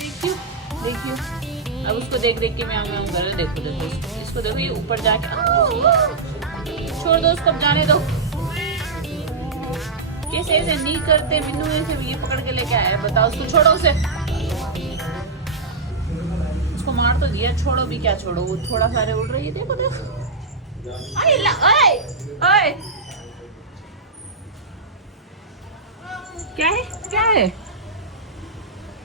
देखियो देखियो, अब उसको देख देख के मैं आगे आऊँ कर, देखो देखो इसको देखो, ये ऊपर जाके छोड़ दो उसको, जाने दो। कैसे ऐसे नहीं करते बिन्नू, ऐसे ये पकड़ के लेके आया, बताओ उसको, छोड़ो उसे, उसको मार तो दिया, छोड़ो भी क्या छोड़ो, वो थोड़ा सारे उड़ रही है, देखो देखो। ओए ओए, क्या है क्या है?